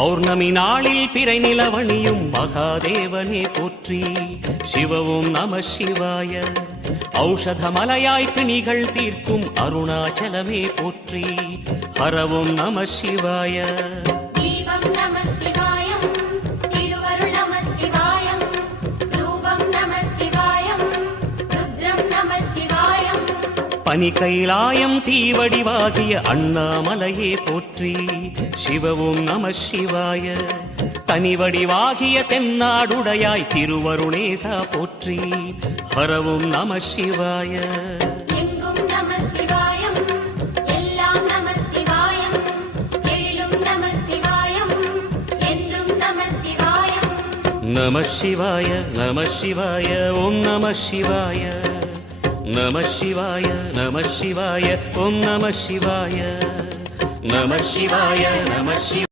பௌர்ணமி நாளில் பிறை நிலவணியும் மகாதேவனே போற்றி. சிவவும் நம சிவாய. ஔஷதமலையாய் பிணிகள் தீர்க்கும் அருணாச்சலமே போற்றி. ஹரவும் நம சிவாய. தீபம் நம சிவாயம், திருவருள் நம சிவாயம், ரூபம் நம சிவாயம், ருத்ரம் நம சிவாயம். பனி கைலாயம் தீவடிவாகிய அண்ணாமலையே போற்றி. சிவவும் நம சிவாய. தனிவடிவாகிய தென்னாடுடையாய் திருவருணேசா போற்றி. ஹரவும் நம சிவாய. எங்கும் நம சிவாயம், எல்லாம் நம சிவாயம், எழிலும் நம சிவாயம், என்றும் நம சிவாயம். நம சிவாய நம சிவாய ஓம் நம சிவாய. நம சிவாய நம சிவாய ஓம் நம சிவாய. நம சிவாய நம சிவாய.